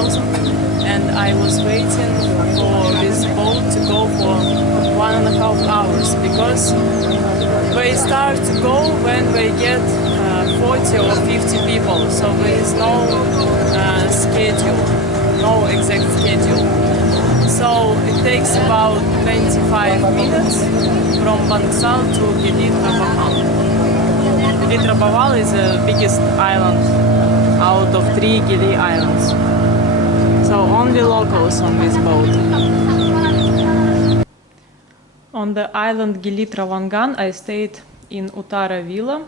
2000, and I was waiting for this boat to go for 1.5 hours because they start to go when they get 40 or 50 people, so there is no schedule, no exact schedule. So it takes about 25 minutes from Bangsal to Gili Trawangan. Gili Trawangan is the biggest island out of 3 Gili islands. So only locals on this boat. On the island Gili Trawangan I stayed in Uttara villa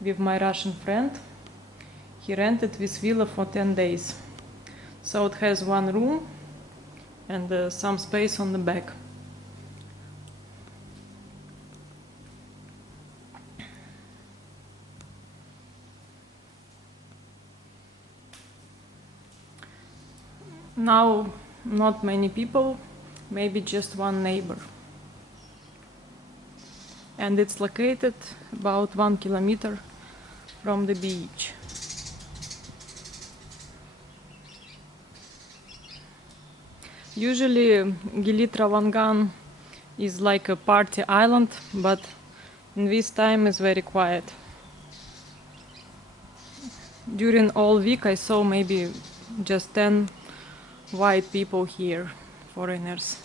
with my Russian friend. He rented this villa for 10 days. So it has one room and some space on the back. Now not many people, maybe just one neighbor. And it's located about 1 kilometer from the beach. Usually Gili Trawangan is like a party island, but in this time it's very quiet. During all week I saw maybe just 10 white people here, foreigners.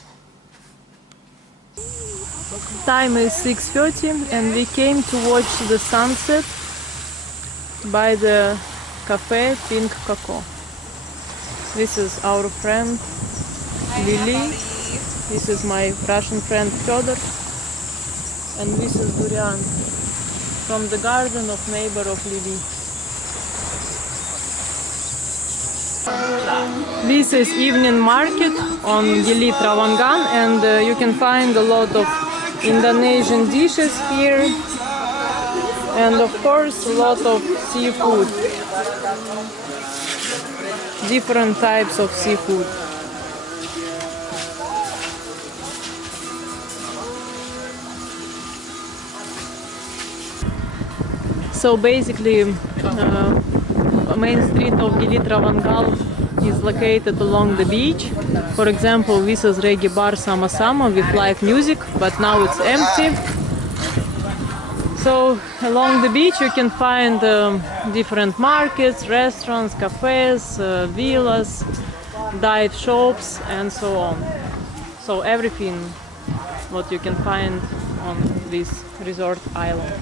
Time is 6:30 and we came to watch the sunset by the cafe Pink Coco. This is our friend Lily, this is my Russian friend Fyodor, and this is durian from the garden of neighbor of Lily. This is evening market on Gili Trawangan, and you can find a lot of Indonesian dishes here, and of course a lot of seafood, different types of seafood. So basically, main street of Gili Trawangan is located along the beach. For example, this is reggae bar Sama Sama with live music, but now it's empty. So along the beach you can find different markets, restaurants, cafes, villas, dive shops, and so on. So everything what you can find on this resort island.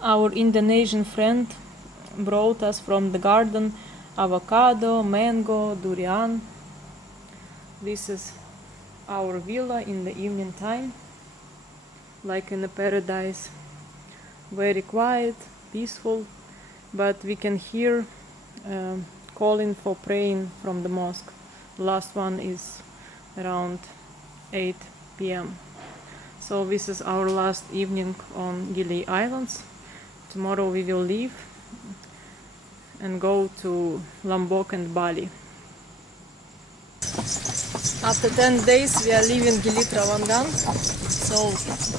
Our Indonesian friend brought us from the garden avocado, mango, durian. This is our villa in the evening time, like in a paradise. Very quiet, peaceful, but we can hear calling for praying from the mosque. The last one is around 8 p.m. So this is our last evening on Gili Islands. Tomorrow we will leave and go to Lombok and Bali. After 10 days we are leaving Gili Trawangan, so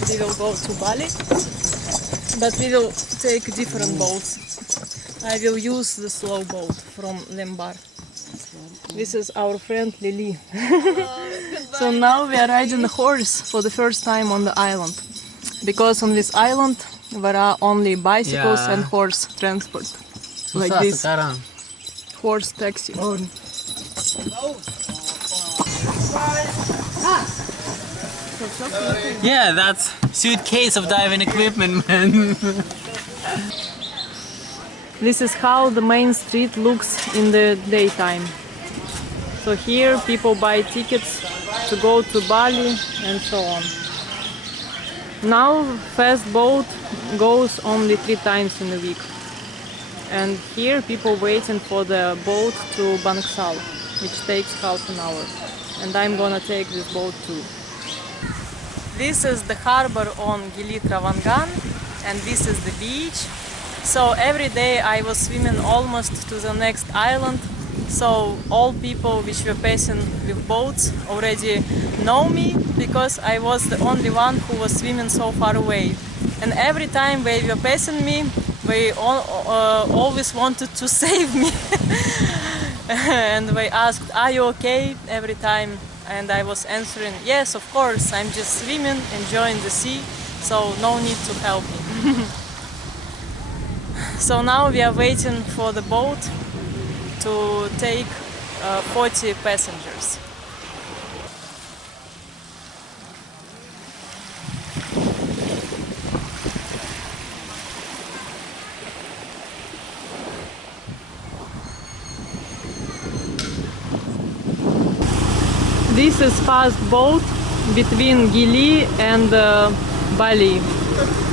we will go to Bali, but we will take different boats. I will use the slow boat from Lembar. This is our friend Lily. So now we are riding a horse for the first time on the island, because on this island there are only bicycles and horse transport. Like this horse taxi. Yeah, that's suitcase of diving equipment, man. This is how the main street looks in the daytime. So here people buy tickets to go to Bali and so on. Now fast boat goes only 3 times in a week. And here people waiting for the boat to Bangsal, which takes half an hour. And I'm gonna take this boat too. This is the harbor on Gili Trawangan, and this is the beach. So every day I was swimming almost to the next island. So all people which were passing with boats already know me, because I was the only one who was swimming so far away. And every time they were passing me, they always wanted to save me. and they asked, "Are you okay?" every time, and I was answering, "Yes, of course, I'm just swimming, enjoying the sea, so no need to help me." So now we are waiting for the boat to take 40 passengers. This is fast boat between Gili and Bali.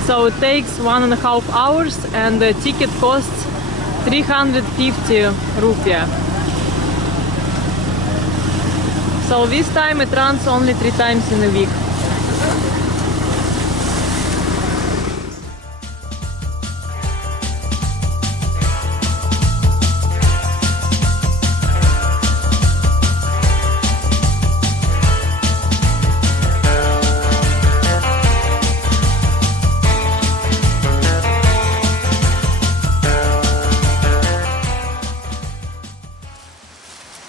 So it takes 1.5 hours and the ticket costs 350 rupiah. So this time it runs only 3 times in a week.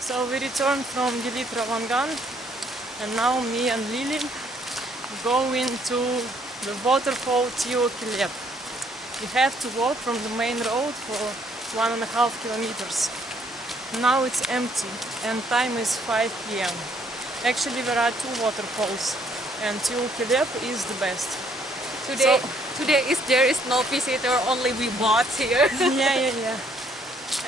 So we returned from Gili Trawangan, and now me and Lily go into the waterfall Kilep. We have to walk from the main road for 1.5 kilometers. Now it's empty and time is 5 p.m. Actually there are 2 waterfalls and Kilep is the best. Today there is no visitor, only we bought here. Yeah.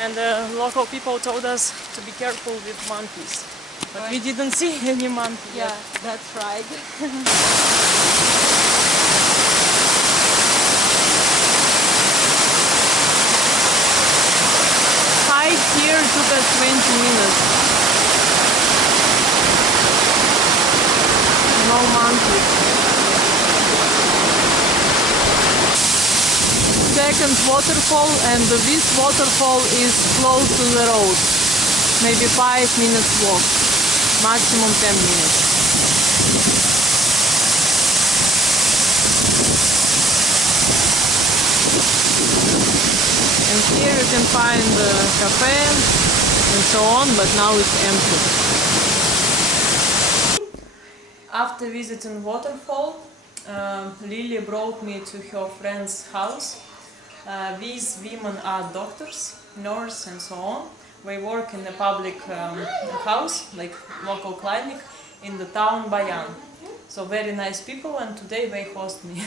And local people told us to be careful with monkeys. But we didn't see any monkey yet. Yeah, that's right. Hike here took us 20 minutes. No monkeys. Second waterfall, and this waterfall is close to the road. Maybe 5 minutes walk, maximum 10 minutes. And here you can find the cafe and so on, but now it's empty. After visiting waterfall, Lily brought me to her friend's house. These women are doctors, nurses and so on. They work in a public house, like local clinic, in the town Bayan. So very nice people, and today they host me.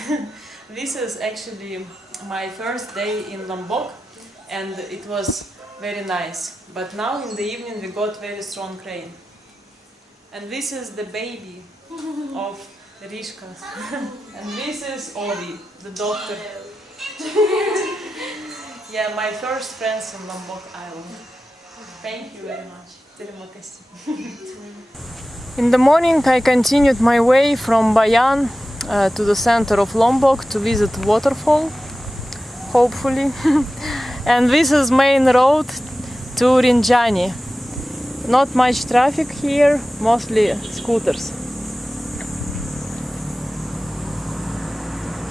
This is actually my first day in Lombok, and it was very nice. But now in the evening we got very strong rain. And this is the baby of Rishka. And this is Ovi, the doctor. Yeah, my first friends in Lombok Island. Thank you very much. Terima kasih. In the morning I continued my way from Bayan to the center of Lombok to visit waterfall, hopefully. And this is main road to Rinjani. Not much traffic here, mostly scooters.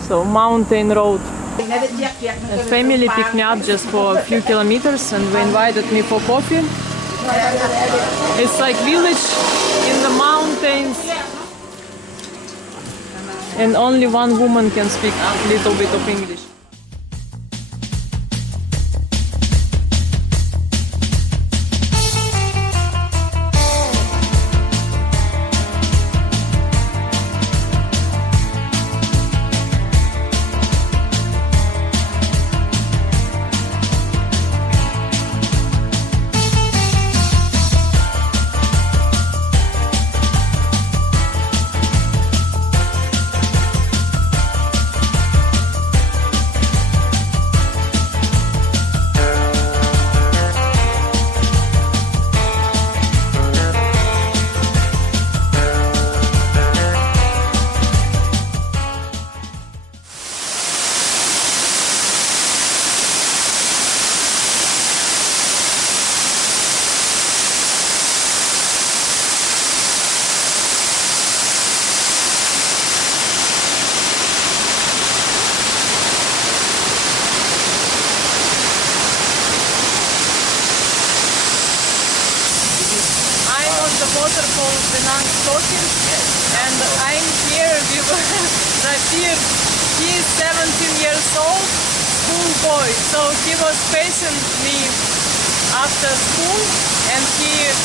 So mountain road. A family picked me up just for a few kilometers and they invited me for coffee. It's like village in the mountains, and only one woman can speak a little bit of English. waterfall Penang Stoking, and I'm here with Zafir. He is 17 years old, schoolboy, so he was facing me after school, and he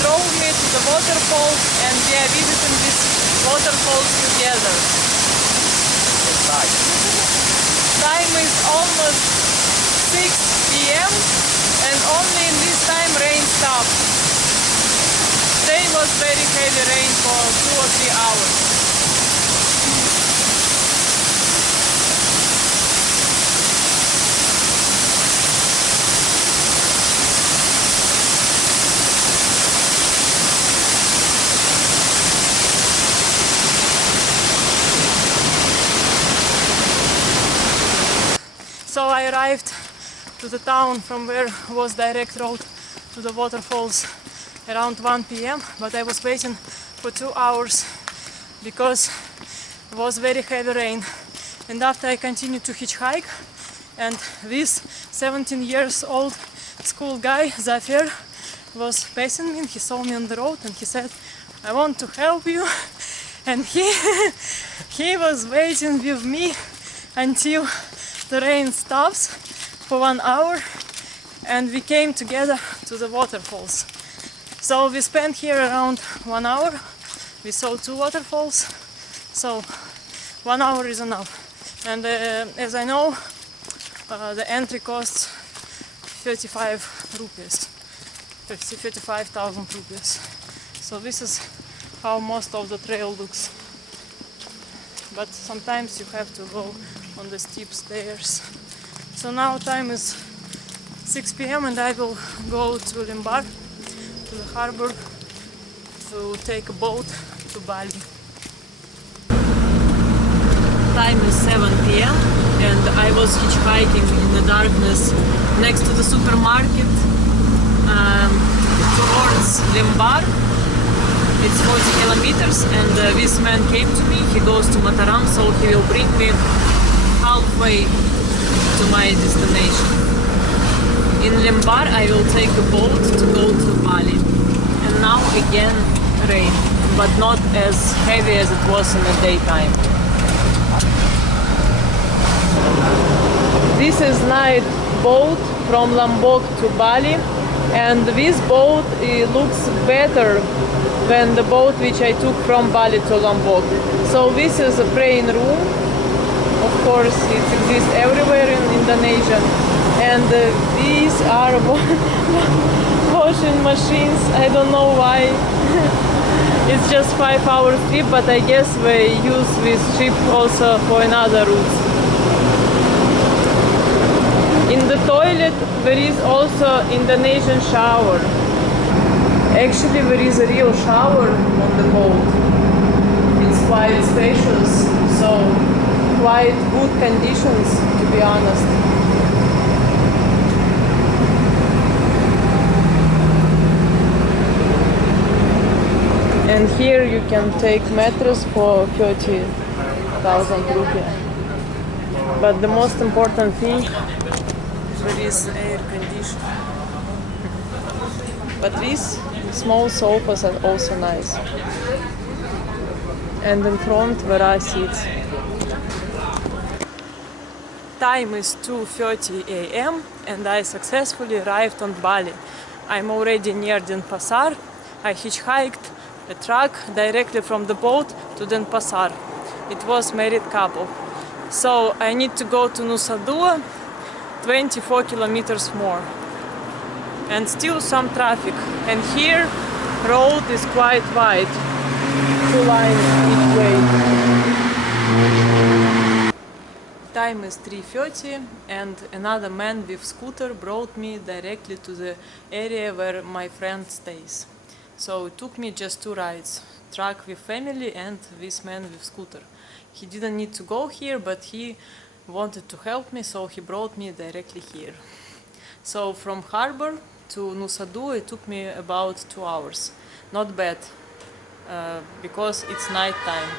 drove me to the waterfall, and we are visiting these waterfalls together. Time is almost 6 p.m. and only in this time rain stopped. Today was very heavy rain for 2 or 3 hours. So I arrived to the town from where was direct road to the waterfalls around 1 p.m. but I was waiting for 2 hours because it was very heavy rain. And after I continued to hitchhike, and this 17 years old school guy, Zafir, was passing me, and he saw me on the road and he said, "I want to help you." And he was waiting with me until the rain stops for 1 hour, and we came together to the waterfalls. So we spent here around 1 hour. We saw 2 waterfalls, so 1 hour is enough. And as I know, the entry costs 35 rupees, 35,000 rupees. So this is how most of the trail looks. But sometimes you have to go on the steep stairs. So now time is 6 p.m. and I will go to Limbar, to the harbor, to take a boat to Bali. Time is 7 p.m. and I was hitchhiking in the darkness next to the supermarket towards Limbar. It's 40 kilometers, and this man came to me. He goes to Mataram, so he will bring me halfway to my destination. In Limbar I will take a boat to go to Bali. And now again rain, but not as heavy as it was in the daytime. This is night boat from Lombok to Bali, and this boat looks better than the boat which I took from Bali to Lombok. So this is a praying room. Of course, it exists everywhere in Indonesia. And these are washing machines. I don't know why. It's just 5-hour trip, but I guess we use this trip also for another route. In the toilet there is also Indonesian shower. Actually there is a real shower on the boat. It's quite spacious, so quite good conditions, to be honest. And here you can take mattress for 30,000 rupees. But the most important thing, there is air conditioning. But these small sofas are also nice. And in front there are seats. Time is 2:30 a.m. and I successfully arrived on Bali. I'm already near Denpasar. I hitchhiked a truck directly from the boat to Denpasar. It was married couple. So I need to go to Nusa Dua, 24 kilometers more. And still some traffic. And here road is quite wide, 2 lines each way. Time is 3:30 and another man with scooter brought me directly to the area where my friend stays. So it took me just 2 rides, truck with family and this man with scooter. He didn't need to go here, but he wanted to help me, so he brought me directly here. So from harbor to Nusa Dua it took me about 2 hours. Not bad, because it's night time.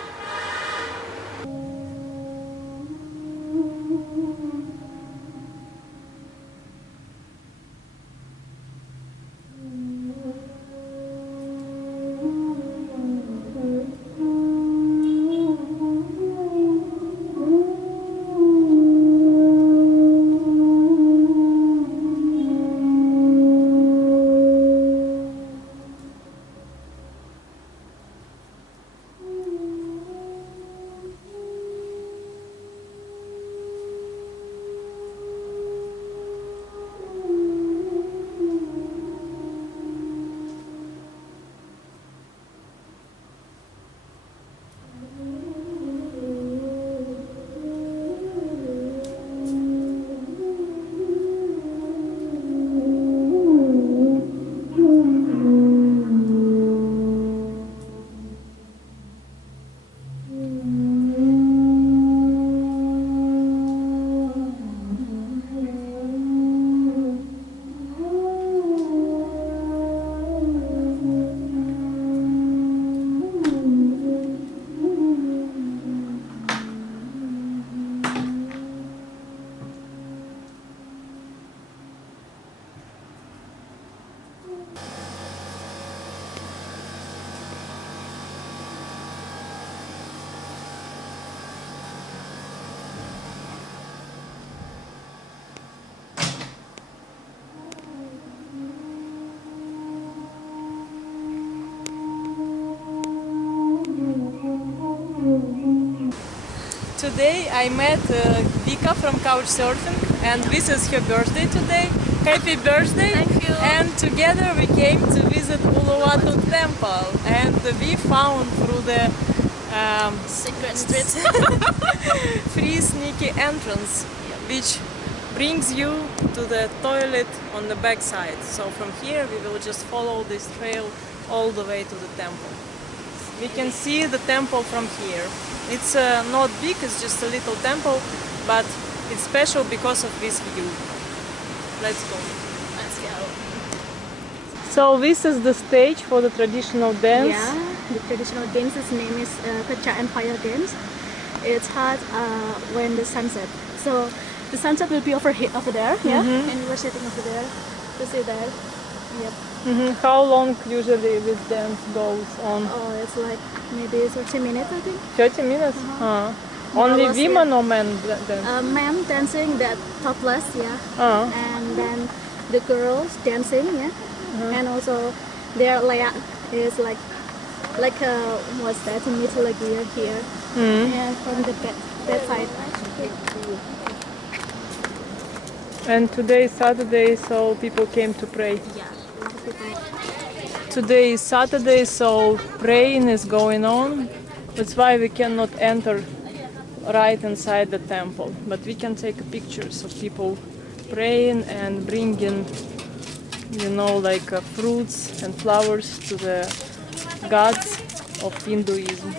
today I met Vika from Couchsurfing, and this is her birthday today. Happy birthday! Thank you. And together we came to visit Uluwatu temple, and we found through the Secret street. free sneaky entrance, which brings you to the toilet on the back side. So from here we will just follow this trail all the way to the temple. We can see the temple from here. It's not big, it's just a little temple, but it's special because of this view. Let's go. Let's go. So this is the stage for the traditional dance. Yeah, the traditional dance's name is Kacha Empire Dance. It's held when the sunset. So the sunset will be over there, yeah, and we're sitting over there. You see there. Yep. How long usually this dance goes on? Oh, it's like maybe 30 minutes, I think. 30 minutes? Only More or less, women or men dance? Men dancing that topless, yeah, and then the girls dancing, yeah, and also their layak is like what's that? Meter like here, and from the that side. And today is Saturday, so people came to pray. Yeah. Today is Saturday, so praying is going on. That's why we cannot enter right inside the temple. But we can take pictures of people praying and bringing, you know, like fruits and flowers to the gods of Hinduism.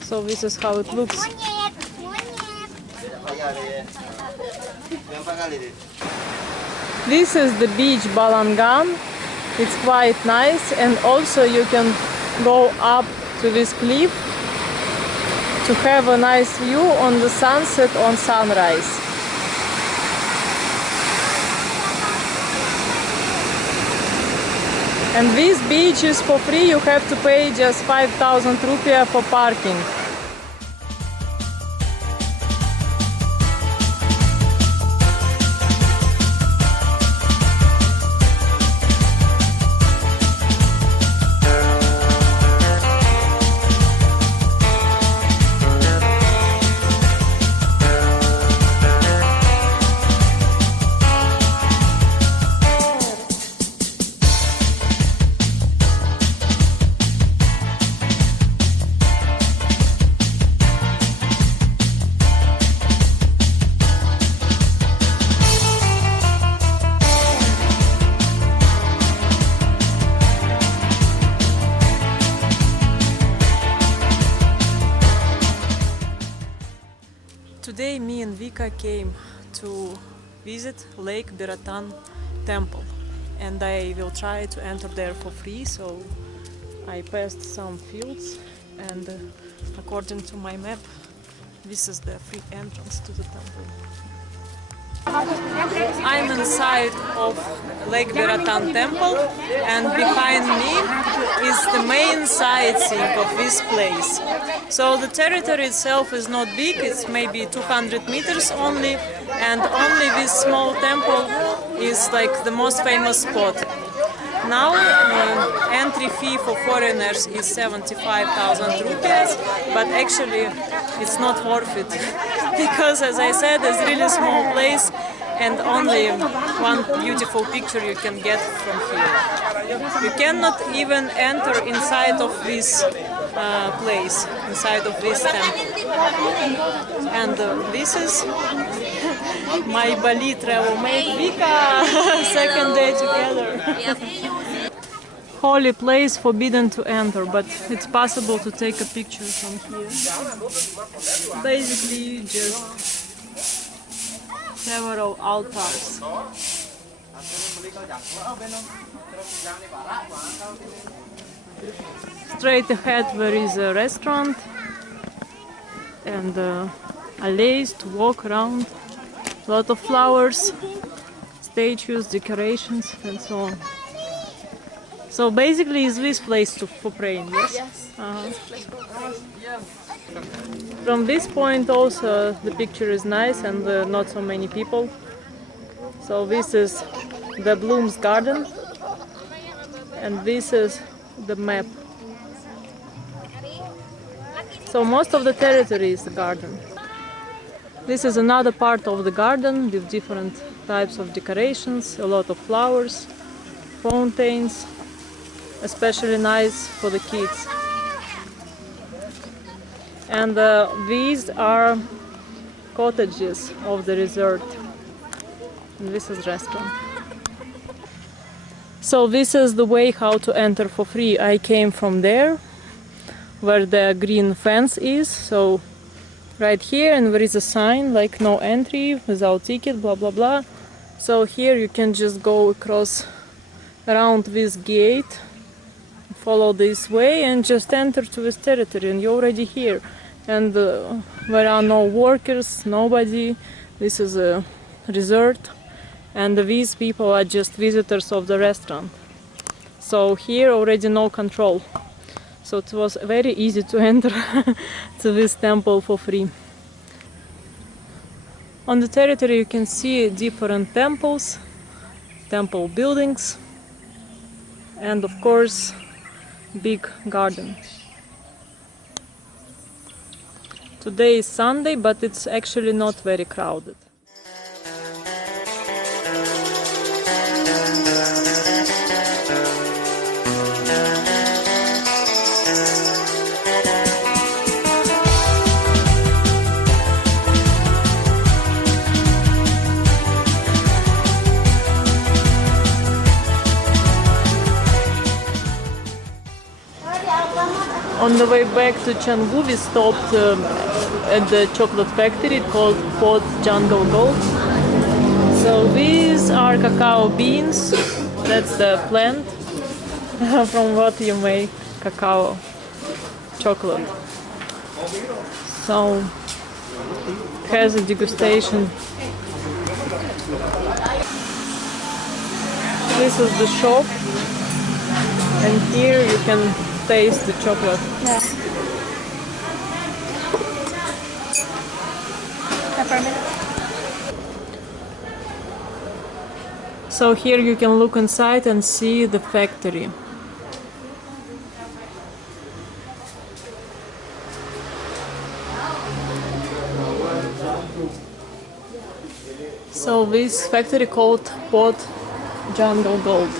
So this is how it looks. This is the beach Balangan. It's quite nice, and also you can go up to this cliff to have a nice view on the sunset on sunrise. And this beach is for free, you have to pay just 5,000 rupiah for parking. Today me and Vika came to visit Lake Beratan temple, and I will try to enter there for free, so I passed some fields, and according to my map this is the free entrance to the temple. I'm inside of Lake Beratan temple, and behind me is the main sightseeing of this place. So the territory itself is not big, it's maybe 200 meters only, and only this small temple is like the most famous spot. Now entry fee for foreigners is 75,000 rupees, but actually it's not worth it because, as I said, it's a really small place and only one beautiful picture you can get from here. You cannot even enter inside of this place, inside of this temple. And this is my Bali travelmate Vika, second day together. Holy place forbidden to enter, but it's possible to take a picture from here. Basically just several altars. Straight ahead there is a restaurant and alleys to walk around, a lot of flowers, statues, decorations and so on. So basically is this place for praying, yes? Yes. This place for praying. From this point also the picture is nice and not so many people. So this is the Bloom's garden and this is the map. So most of the territory is the garden. This is another part of the garden with different types of decorations, a lot of flowers, fountains, especially nice for the kids. And these are cottages of the resort. And this is restaurant. So this is the way how to enter for free. I came from there, where the green fence is. So right here, and there is a sign like no entry without ticket, blah blah blah. So here you can just go across around this gate, follow this way, and just enter to this territory, and you're already here. And there are no workers, nobody. This is a resort, and these people are just visitors of the restaurant. So here already no control. So it was very easy to enter to this temple for free. On the territory you can see different temples, temple buildings, and of course big garden. Today is Sunday, but it's actually not very crowded. On the way back to Canggu, we stopped at the chocolate factory called Port Jungle Gold. So these are cacao beans. That's the plant from what you make cacao chocolate. So it has a degustation. This is the shop, and here you can taste the chocolate. Yeah. Peppermint. So here you can look inside and see the factory. So this factory called Port Jungle Gold.